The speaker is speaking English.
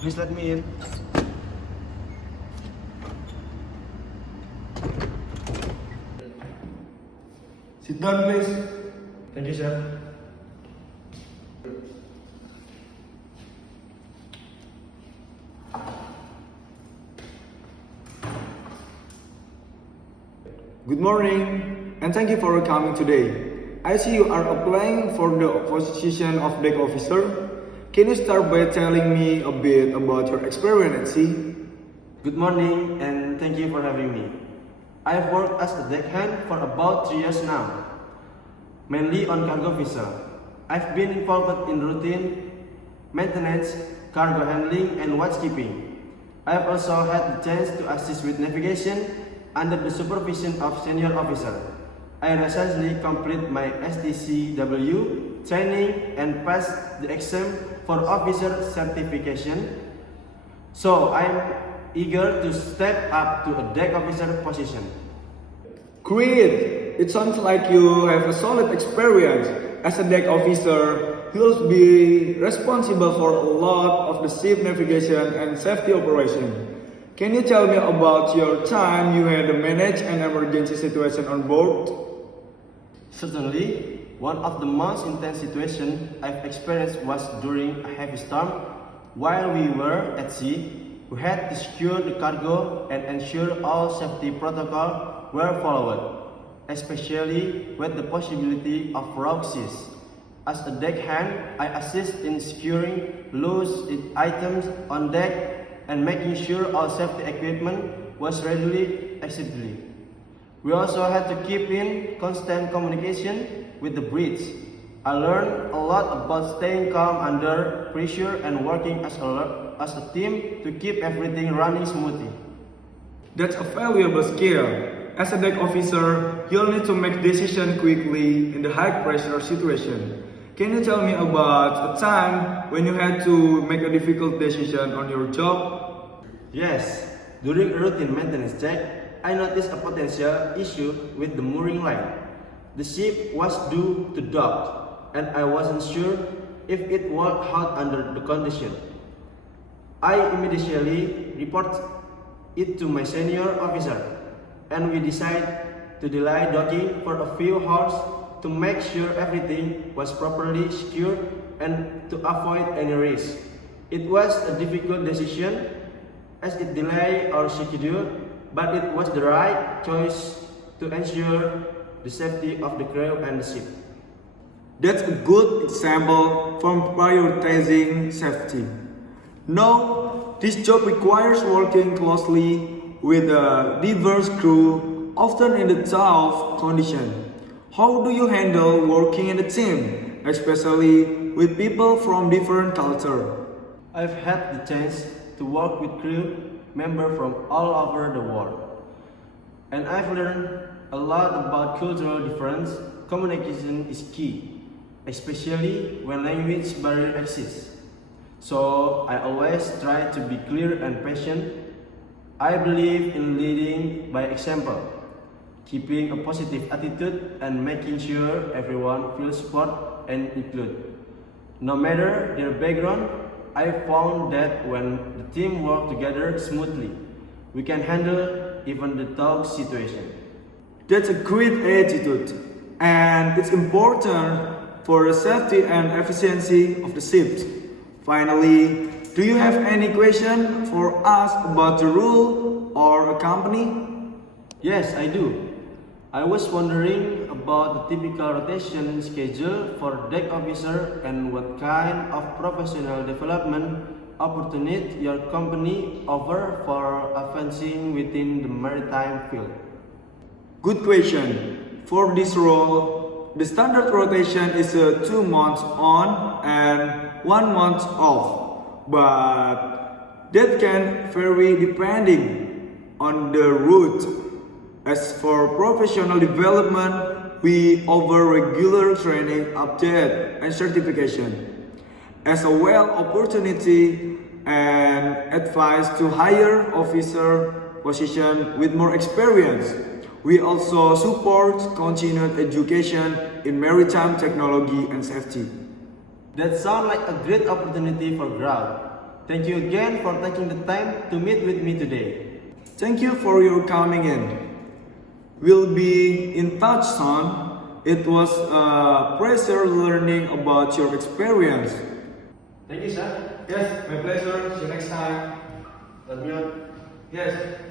Please let me in. Sit down, please. Thank you, sir. Good morning, and thank you for coming today. I see you are applying for the position of deck officer. Can you start by telling me a bit about your experience at sea? Good morning, and thank you for having me. I've worked as a deckhand for about 3 years now, mainly on cargo vessel. I've been involved in routine maintenance, cargo handling, and watchkeeping. I've also had the chance to assist with navigation under the supervision of senior officer. I recently completed my STCW training and passed the exam for officer certification. So I'm eager to step up to a deck officer position. Great! It sounds like you have a solid experience. As a deck officer, you'll be responsible for a lot of the ship navigation and safety operation. Can you tell me about your time you had to manage an emergency situation on board? Certainly, one of the most intense situations I've experienced was during a heavy storm. While we were at sea, we had to secure the cargo and ensure all safety protocols were followed, especially with the possibility of rogue seas. As a deckhand, I assist in securing loose items on deck and making sure all safety equipment was readily accessible. We also had to keep in constant communication with the bridge. I learned a lot about staying calm under pressure and working as a team to keep everything running smoothly. That's a valuable skill. As a deck officer, you'll need to make decisions quickly in the high pressure situation. Can you tell me about a time when you had to make a difficult decision on your job? Yes, during a routine maintenance check, I noticed a potential issue with the mooring line. The ship was due to dock, and I wasn't sure if it would hold under the condition. I immediately reported it to my senior officer, and we decided to delay docking for a few hours to make sure everything was properly secured and to avoid any risk. It was a difficult decision as it delayed our schedule, but it was the right choice to ensure the safety of the crew and the ship. That's a good example for prioritizing safety. Now, this job requires working closely with a diverse crew, often in the tough condition. How do you handle working in a team, especially with people from different cultures? I've had the chance to work with crew members from all over the world, and I've learned a lot about cultural difference. Communication is key, especially when language barrier exists. So I always try to be clear and patient. I believe in leading by example, keeping a positive attitude and making sure everyone feels support and included. No matter their background, I found that when the team works together smoothly, we can handle even the tough situation. That's a great attitude, and it's important for the safety and efficiency of the ship. Finally, do you have any question for us about the rule or a company? Yes, I do. I was wondering about the typical rotation schedule for deck officer and what kind of professional development opportunity your company offer for advancing within the maritime field. Good question. For this role, the standard rotation is 2 months on and 1 month off, but that can vary depending on the route. As for professional development, we offer regular training, update, and certification. As a well opportunity and advice to higher officer position with more experience. We also support continued education in maritime technology and safety. That sounds like a great opportunity for growth. Thank you again for taking the time to meet with me today. Thank you for your coming in. We'll be in touch, son. It was a pleasure learning about your experience. Thank you, sir. Yes, my pleasure. See you next time. Let me on. Yes.